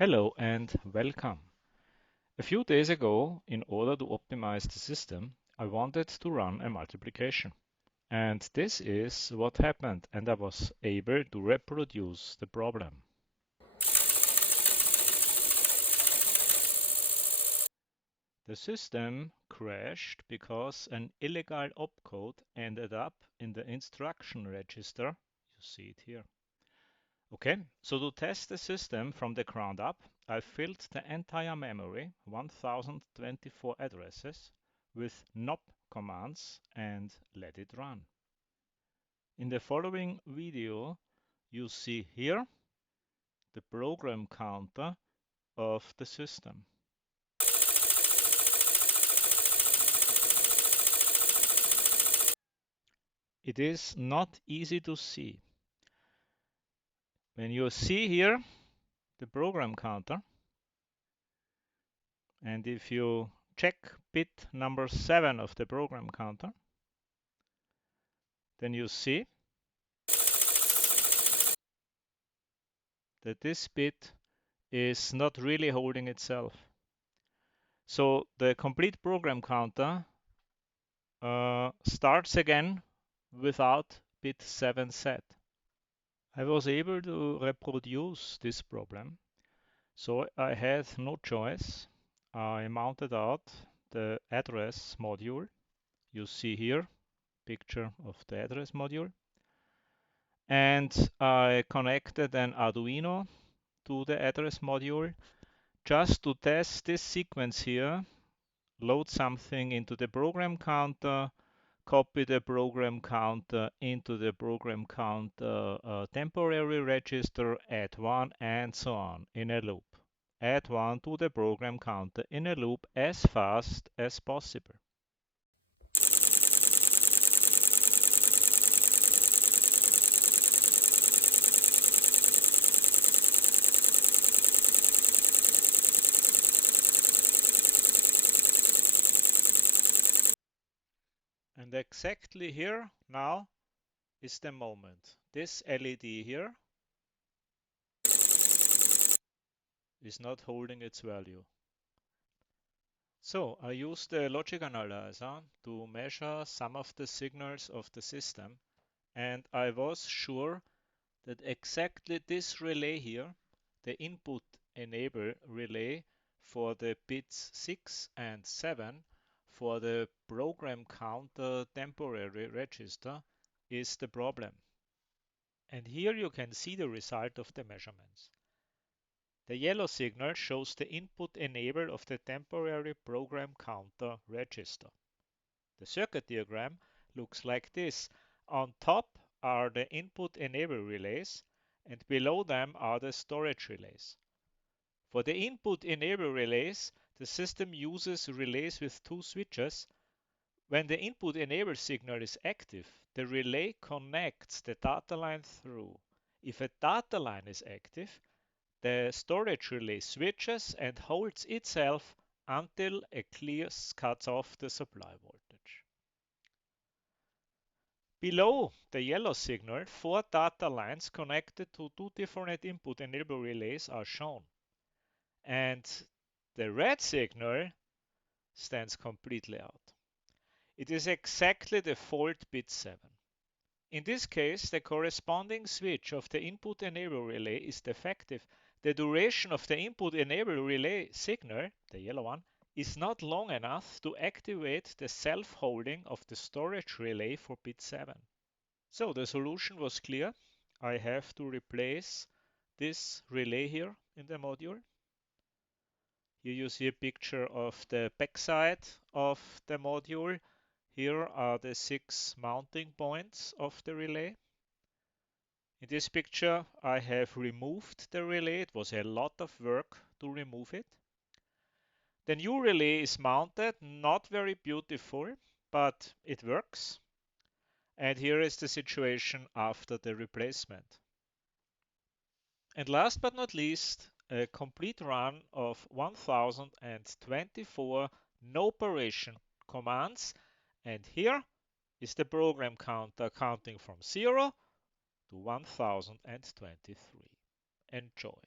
Hello and welcome. A few days ago, in order to optimize the system, I wanted to run a multiplication. And this is what happened, and I was able to reproduce the problem. The system crashed because an illegal opcode ended up in the instruction register. You see it here. Okay, so to test the system from the ground up, I filled the entire memory, 1024 addresses, with nop commands and let it run. In the following video, you see here the program counter of the system. It is not easy to see. When you see here the program counter, and if you check bit number 7 of the program counter, then you see that this bit is not really holding itself. So the complete program counter starts again without bit 7 set. I was able to reproduce this problem, so I had no choice. I mounted out the address module. You see here picture of the address module. And I connected an Arduino to the address module just to test this sequence here. Load something into the program counter, copy the program counter into the program counter temporary register, add one, and so on in a loop. Add one to the program counter in a loop as fast as possible. And exactly here now is the moment. This LED here is not holding its value. So I used the logic analyzer to measure some of the signals of the system, and I was sure that exactly this relay here, the input enable relay for the bits 6 and 7 for the program counter temporary register, is the problem. And here you can see the result of the measurements. The yellow signal shows the input enable of the temporary program counter register. The circuit diagram looks like this. On top are the input enable relays, and below them are the storage relays. For the input enable relays, the system uses relays with two switches. When the input enable signal is active, the relay connects the data line through. If a data line is active, the storage relay switches and holds itself until a clear cuts off the supply voltage. Below the yellow signal, 4 data lines connected to 2 different input enable relays are shown. And the red signal stands completely out. It is exactly the fault bit 7. In this case, the corresponding switch of the input enable relay is defective. The duration of the input enable relay signal, the yellow one, is not long enough to activate the self-holding of the storage relay for bit 7. So the solution was clear. I have to replace this relay here in the module. Here you see a picture of the backside of the module. Here are the 6 mounting points of the relay. In this picture, I have removed the relay. It was a lot of work to remove it. The new relay is mounted, not very beautiful, but it works. And here is the situation after the replacement. And last but not least, a complete run of 1024 no operation commands. And here is the program counter counting from 0 to 1023. Enjoy.